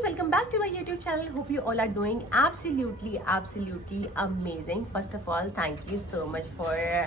guys, welcome back to my YouTube channel. Hope you all are doing absolutely amazing. First of all, thank you so much for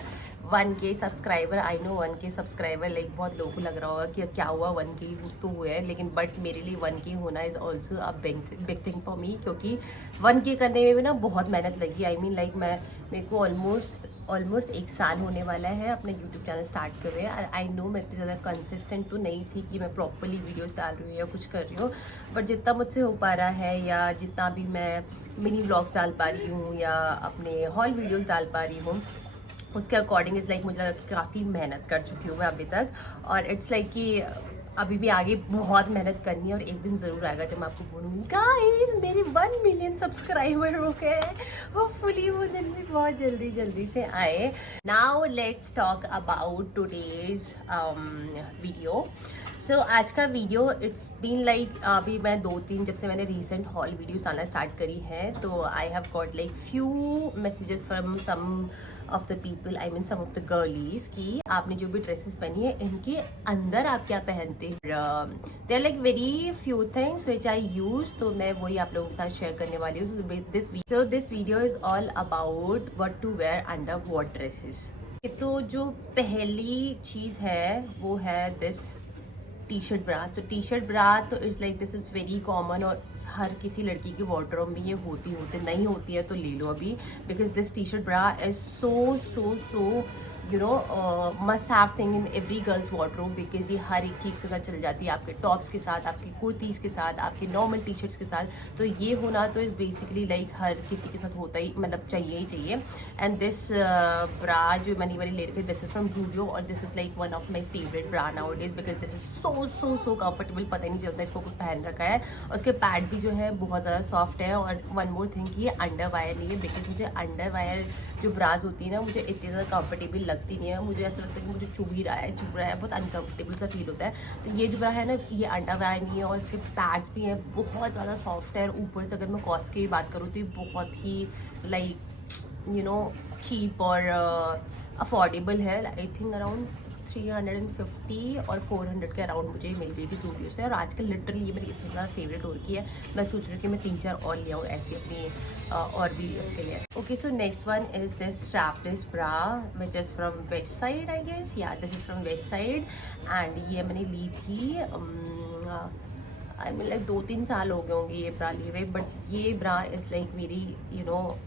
1K subscriber. I know 1K subscriber like बहुत लोगों को लग रहा होगा कि क्या हुआ 1K तो हुए हैं, लेकिन बट मेरे लिए 1K होना is also a big thing for me, क्योंकि 1K करने में भी ना बहुत मेहनत लगी. आई मीन लाइक मेरे को ऑलमोस्ट 1 साल होने वाला है अपना यूट्यूब चैनल स्टार्ट कर रहे हैं. आई नो मैं इतनी ज़्यादा कंसिस्टेंट तो नहीं थी कि मैं प्रॉपरली वीडियोस डाल रही हूँ या कुछ कर रही हूँ, बट जितना मुझसे हो पा रहा है या जितना भी मैं मिनी व्लॉग्स डाल पा रही हूँ या अपने हॉल वीडियोस डाल पा रही हूँ, उसके अकॉर्डिंग इज़ लाइक मुझे लगा कि काफ़ी मेहनत कर चुकी हूँ मैं अभी तक. और इट्स लाइक कि अभी भी आगे बहुत मेहनत करनी है और एक दिन ज़रूर आएगा जब मैं आपको बोलूँगी गाइस मेरे 1 मिलियन सब्सक्राइबर हो गए. होपफुली वो दिन भी बहुत जल्दी से आए. Now let's talk about today's video. So आज का वीडियो इट्स बीन लाइक अभी मैं 2-3 जब से मैंने रीसेंट हॉल वीडियोस डालना स्टार्ट करी है, तो I have got like few messages from some of the people, I mean some of the girlies, कि आपने जो भी ड्रेसेस पहनी है इनके अंदर आप क्या पहनते हैं. They are like very few things which I use, तो मैं वही आप लोगों के साथ शेयर करने वाली हूँ. So this video is all about what to wear under what dresses. तो जो पहली चीज़ है वो है दिस टी शर्ट ब्रा. तो टी शर्ट ब्रा तो it's like this is very common और हर किसी लड़की की वार्डरोब में ये होती नहीं होती है तो ले लो अभी, because this T shirt bra is so you know must have thing in every girls wardrobe, because ये हर एक चीज़ के साथ चल जाती है, आपके टॉप्स के साथ, आपकी कुर्तीज़ के साथ, आपके नॉर्मल टी शर्ट्स के साथ. तो ये होना तो इज़ बेसिकली लाइक हर किसी के साथ होता ही, मतलब चाहिए. एंड दिस ब्रा जो मैंने वाली ले रखी है, दिस इज़ फ्रॉम जूडियो और this is like one of my favourite bra now days, because this is so comfortable. पता ही नहीं चलता इसको कुछ पहन रखा है. उसके पैड भी जो है बहुत ज़्यादा सॉफ्ट है. और वन मोर थिंग कि ये अंडर वायर नहीं है, बिकॉज मुझे अंडर वायर जो ब्राज होती है ना, मुझे इतनी ज़्यादा कंफर्टेबल लगती नहीं है. मुझे ऐसा लगता है कि मुझे चुभ रहा है, बहुत अनकंफर्टेबल सा फील होता है. तो ये जो ब्रा है ना, ये अंडर वायर नहीं है और इसके पैड्स भी हैं, बहुत ज़्यादा सॉफ्ट है. और ऊपर से अगर मैं कॉस्ट की बात करूँ तो ये बहुत ही लाइक यू नो चीप और अफोर्डेबल है. आई थिंक अराउंड 350 और 400 के अराउंड मुझे मिल गई थी जूडियो से. और आजकल लिटरली ये मेरी इतनी ज़्यादा फेवरेट हो रखी है, मैं सोच रही हूँ कि मैं 3-4 और ले आऊँ ऐसी अपनी और भी इसके लिए. Okay, so next one is this strapless bra which is from Westside, I guess. Yeah this is from Westside and ये मैंने ली थी आई मीन लाइक 2-3 साल हो गए होंगे ये ब्रा लिए हुए. बट ये ब्रा इज़ लाइक मेरी यू नो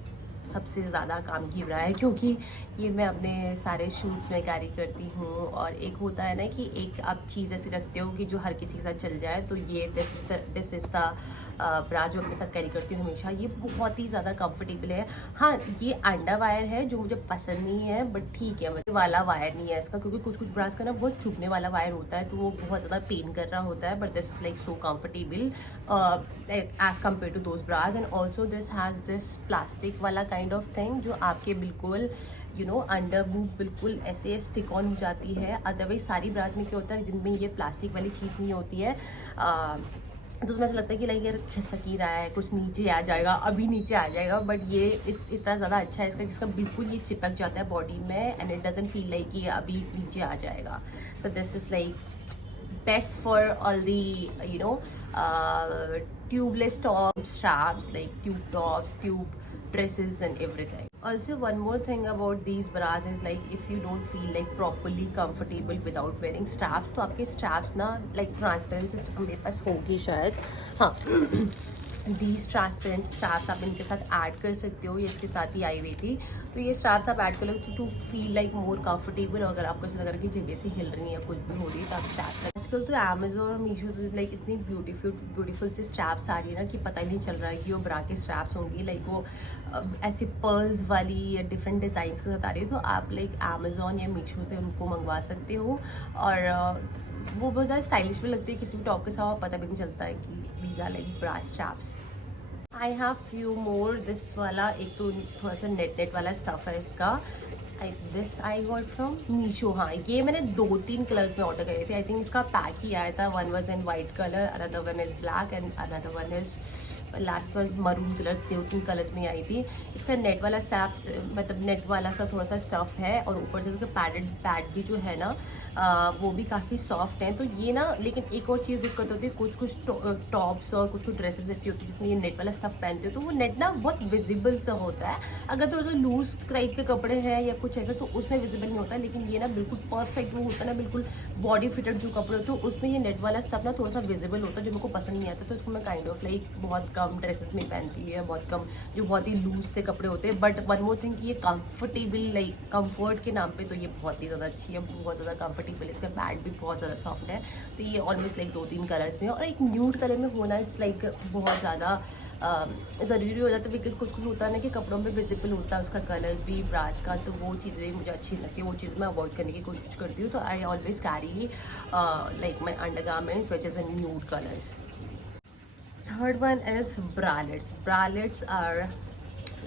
सबसे ज़्यादा काम की ब्रा है, क्योंकि ये मैं अपने सारे शूट्स में कैरी करती हूँ. और एक होता है ना कि एक आप चीज़ ऐसी रखते हो कि जो हर किसी के साथ चल जाए, तो ये दिस इज़ द ब्रा जो अपने साथ कैरी करती हूँ हमेशा. ये बहुत ही ज़्यादा कंफर्टेबल है. हाँ, ये अंडर वायर है जो मुझे पसंद नहीं है, बट ठीक है, मुझे वाला वायर नहीं है इसका, क्योंकि कुछ ब्रास का ना बहुत चुभने वाला वायर होता है, तो वो बहुत ज़्यादा पेन कर रहा होता है. But this is like so comfortable as compare to those bras. And also this has this plastic वाला काइंड ऑफ थिंग जो आपके बिल्कुल यू नो अंडर बूब बिल्कुल ऐसे स्टिक ऑन हो जाती है. अदरवाइज सारी ब्रास में क्या होता है जिनमें ये प्लास्टिक वाली चीज़ नहीं होती है, तो उसमें ऐसा लगता है कि लाइक यार खिसक ही रहा है, कुछ नीचे आ जाएगा, अभी नीचे आ जाएगा. बट ये इतना ज़्यादा अच्छा है इसका बिल्कुल ये चिपक जाता है बॉडी में and it doesn't feel like कि अभी नीचे आ जाएगा. So this is like best for all the you know tubeless top straps, like tube tops, tube dresses and everything. Also one more thing about these bras is like if you don't feel like properly comfortable without wearing straps, तो आपके straps ना like transparent system मेरे पास होगी शायद, हाँ these transparent straps आप इनके साथ ऐड कर सकते हो. ये इसके साथ ही आई हुई थी, तो ये स्ट्रैप्स आप ऐड कर लो to feel like more comfortable. अगर आपको ऐसा लग रहा है कि जगह से हिल रही है या कुछ भी हो रही है तो आप स्ट्रैप्स. आजकल तो अमेजोन और मीशो से लाइक इतनी ब्यूटीफुल से स्ट्रैप्स आ रही है ना कि पता ही नहीं चल रहा है कि वो ब्रा के स्ट्रैप्स होंगी. लाइक वो ऐसे पर्ल्स वाली या डिफरेंट डिज़ाइंस के साथ आ रही है, तो आप लाइक अमेजोन या मीशो से उनको मंगवा सकते हो. और वो बहुत ज़्यादा स्टाइलिश भी लगती है, किसी भी टॉप के साथ पता भी नहीं चलता है कि these are like bra straps. I have few more. This वाला एक तो थोड़ा सा नेट वाला स्टफ़ है इसका, this I got from Meesho. हाँ, ये मैंने 2-3 कलर्स में ऑर्डर करे थे। आई थिंक इसका पैक ही आया था। One was in white colour, another one is black and another one is last was maroon colour. 2-3 colours में आई थी। इसका नेट वाला स्टैफ, मतलब नेट वाला सा थोड़ा सा स्टफ है, और ऊपर से इसका पैड भी जो है ना वो भी काफ़ी सॉफ्ट है। तो ये ना, लेकिन एक और चीज़ दिक्कत होती है, कुछ टॉप्स और कुछ ड्रेसेस ऐसी होती है जिसमें ये नेट वाला स्टफ पहनते हो तो वो नेट ना बहुत विजिबल सा होता है। अगर थोड़ा सा लूज टाइप के कपड़े हैं या कुछ ऐसा तो उसमें विजिबल नहीं होता, लेकिन ये ना बिल्कुल परफेक्ट वो होता है ना, बिल्कुल बॉडी फिटेड जो कपड़े होते हैं उसमें ये नेट वाला स्टफ ना थोड़ा सा विजिबल होता है, जो मेरे को पसंद नहीं आता। तो इसको मैं काइंड ऑफ लाइक बहुत कम ड्रेसेस में पहनती है, बहुत कम जो बहुत ही लूज से कपड़े होते हैं। बट वन मोर थिंग, ये कंफर्टेबल, लाइक कंफर्ट के नाम पे तो ये बहुत ही ज़्यादा अच्छी है, बहुत ज़्यादा कंफर्टेबल। इसका पैड भी बहुत ज़्यादा सॉफ्ट है। तो ये ऑलमोस्ट लाइक 2-3 कलर्स में, और एक न्यूड कलर में होना इट्स लाइक बहुत ज़्यादा ज़रूरी हो जाता है, बिकॉज कुछ होता है ना कि कपड़ों में विजिबल होता है उसका कलर भी, ब्रास का, तो वो चीज़ें भी मुझे अच्छी लगती है। वो चीज़ मैं अवॉइड करने की कोशिश करती हूँ। तो I always carry like my under garments which is in nude colours. Third one is bralettes. Bralettes are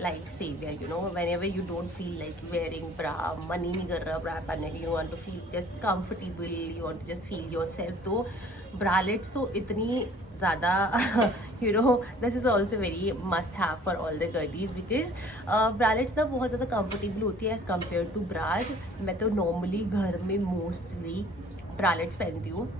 like savior, you know, whenever you don't feel like wearing bra, money नहीं कर रहा bra पहनने के, you want to feel just comfortable, you want to just feel yourself, तो bralettes तो इतनी ज़्यादा you know, this is also very must have for all the girlies because bralettes ना बहुत ज़्यादा comfortable होती है as compared to bras। मैं तो normally घर में mostly bralettes पहनती हूँ,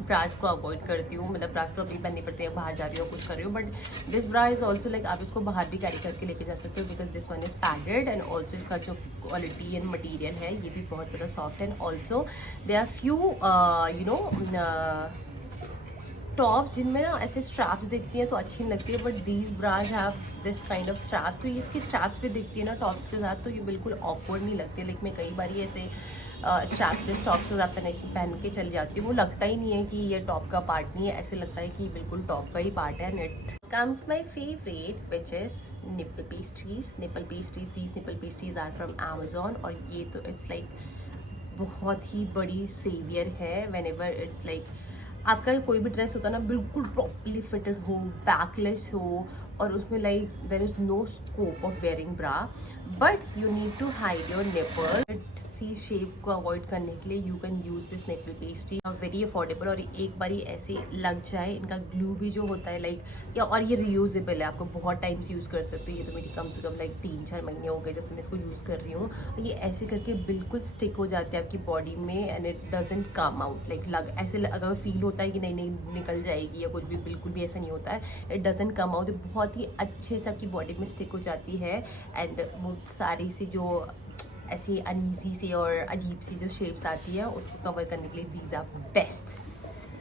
ब्रास को अवॉइड करती हूँ। मतलब ब्रास तो अभी पहननी पड़ती है, बाहर जा रही हो कुछ कर रही हो, but this bra is also like आप इसको बाहर भी कैरी करके लेके जा सकते हो, because this one is padded and also इसका जो क्वालिटी एंड मटीरियल है ये भी बहुत ज़्यादा सॉफ्ट है। And also they are few you know top जिनमें ना ऐसे स्ट्रैप्स दिखती हैं तो अच्छी नहीं लगती है, but these bras have this kind of strap. तो ये इसकी स्ट्रैप्स भी दिखती है ना टॉप्स के साथ, तो ये बिल्कुल ऑकवर्ड नहीं लगती है। लाइक मैं कई बार ऐसे स्ट्रैपलेस टॉप्स आप पहन के चली जाती हूँ, वो लगता ही नहीं है कि ये टॉप का पार्ट नहीं है, ऐसे लगता है कि बिल्कुल टॉप का ही पार्ट है। Next comes my favourite which is nipple pastries. Nipple pastries, these nipple pastries are from Amazon, और ये तो इट्स लाइक बहुत ही बड़ी सेवियर है। वेन एवर इट्स लाइक आपका कोई भी ड्रेस होता है ना बिल्कुल प्रॉपरली फिटेड हो, बैकलेस हो, और उसमें like there is no scope of wearing bra, but you need to hide your nipple. See shape को अवॉइड करने के लिए you can use this nipple pastry, very affordable, और एक बार ऐसे लग जाए, इनका ग्लू भी जो होता है लाइक या, और ये रीयूजेबल है, आपको बहुत टाइम से यूज़ कर सकते हो। ये तो मेरी कम से कम लाइक 3-4 महीने हो गए जब से मैं इसको यूज़ कर रही हूँ। ये ऐसे करके बिल्कुल स्टिक हो जाते हैं आपकी बॉडी में and it doesn't come out, like ऐसे अगर फील होता है कि नहीं नहीं निकल जाएगी या कुछ भी, बिल्कुल भी ऐसा नहीं होता है। इट डजंट कम आउट, बहुत ही अच्छे से आपकी बॉडी में स्टिक हो जाती है। एंड वो सारी सी जो ऐसी अनईजी सी और अजीब सी जो शेप्स आती है उसको कवर करने के लिए these are best.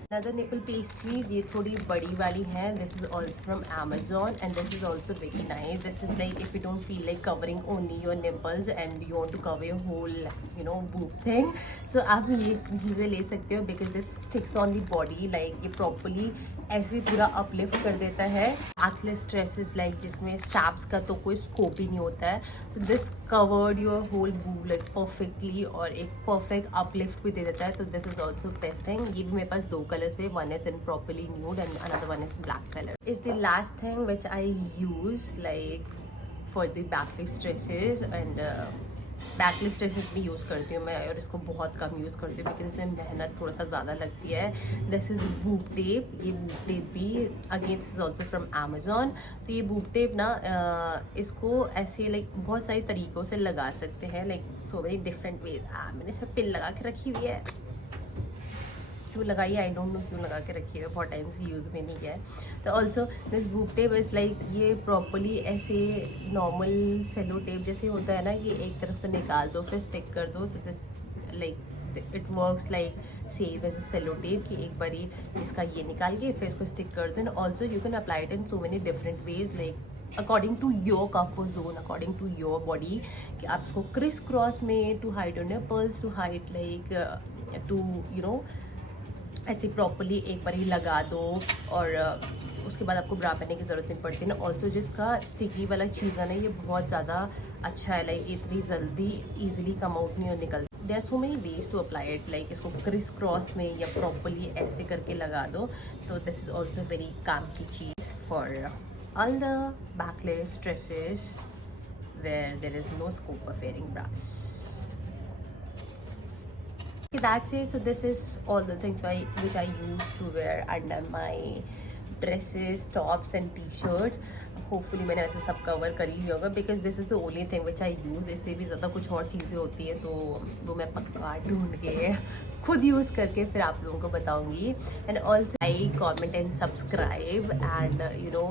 Another nipple pastries, ये थोड़ी बड़ी वाली है। This is also from Amazon and this is also very nice. This is like if you don't feel like covering only your nipples and you want to cover your whole you know boob thing, so आप ये चीज़ें ले सकते हो because this sticks on the body, like ये properly ऐसे पूरा uplift कर देता है। बैकलेस ड्रेसेस लाइक जिसमें स्ट्रैप्स का तो कोई स्कोप ही नहीं होता है, so this covered your whole boob like perfectly और एक परफेक्ट अपलिफ्ट भी दे देता है। तो this is also best thing. ये भी मेरे पास 2 कलर्स में, one is in properly nude and another one is black colour. Is the last thing which I use like for the backless dresses, and backless dresses भी use करती हूँ मैं, और इसको बहुत कम यूज़ करती हूँ बिकॉज इसमें मेहनत थोड़ा सा ज़्यादा लगती है। This is boob tape. ये बूब टेप भी again this is also from Amazon. तो ये बूब टेप ना इसको ऐसे लाइक बहुत सारे तरीक़ों से लगा सकते हैं, like so many different veg. मैंने इसमें पिन लगा के रखी हुई है, क्यों लगाई आई डोंट नो क्यों लगा के रखी है, बहुत टाइम से यूज़ में नहीं किया है। तो also this boob tape is like ये प्रॉपरली ऐसे नॉर्मल सेलो टेप जैसे होता है ना कि एक तरफ से निकाल दो फिर स्टिक कर दो, so this like it works like same as a sellotape कि एक बार इसका ये निकाल के फिर इसको स्टिक कर दो। Also you can apply it in so many different ways, like according to your comfort zone, according to your body, कि आप इसको क्रिस क्रॉस में to hide your nipples, to hide like to you know ऐसे properly एक बार ही लगा दो, और उसके बाद आपको ब्रा पहनने की ज़रूरत नहीं पड़ती ना। ऑल्सो जिसका स्टिकी वाला चीज़ है ना ये बहुत ज़्यादा अच्छा है, लाइक इतनी जल्दी ईजिली कम आउट नहीं निकलती। There are so many ways to apply it, like इसको क्रिस क्रॉस में या प्रॉपरली ऐसे करके लगा दो। तो दिस इज़ ऑल्सो वेरी काम की चीज़ for all the backless dresses where there is no scope of wearing bras. Okay, that's it. So this is all the things which I used to wear under my dresses, tops and t-shirts. Hopefully मैंने वैसे सब cover कर ही होगा because this is the only thing which I use. इससे भी ज़्यादा कुछ और चीज़ें होती हैं तो वो मैं पक्का ढूंढ के खुद यूज़ करके फिर आप लोगों को बताऊंगी. And also I comment and subscribe and you know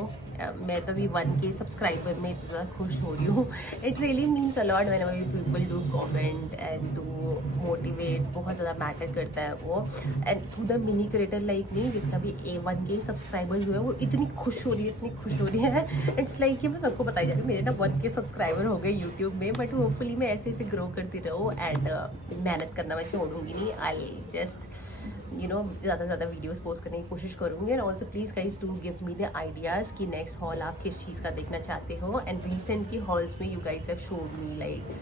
मैं तो भी 1K सब्सक्राइबर में इतना ज़्यादा खुश हो रही हूँ. It really means a lot whenever you people do comment and do motivate. बहुत ज़्यादा मैटर करता है वो. And to the mini creator like me जिसका भी 1K सब्सक्राइबर्स हुए हैं वो इतनी खुश हो रही है. इट्स लाइक कि मैं सबको बताई जा रही हूँ मेरे ना 1K सब्सक्राइबर हो गए यूट्यूब में. बट होपफुली मैं ऐसे ऐसे ग्रो करती रहूँ एंड मेहनत करना मैं छोड़ूंगी नहीं. आई जस्ट यू नो ज़्यादा से ज़्यादा वीडियोस पोस्ट करने की कोशिश करूँगी. And also please guys do give me the ideas कि नेक्स्ट हॉल आप किस चीज़ का देखना चाहते हो. एंड रिसेंटली हॉल्स में you guys have showed me like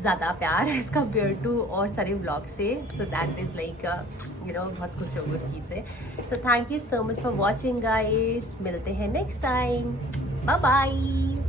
ज़्यादा प्यार एज़ कम्पेयर टू और सारे व्लॉग से. So that is like you know बहुत खुश होगी उस चीज़ से. So thank you so much for watching guys. मिलते हैं नेक्स्ट टाइम. Bye bye.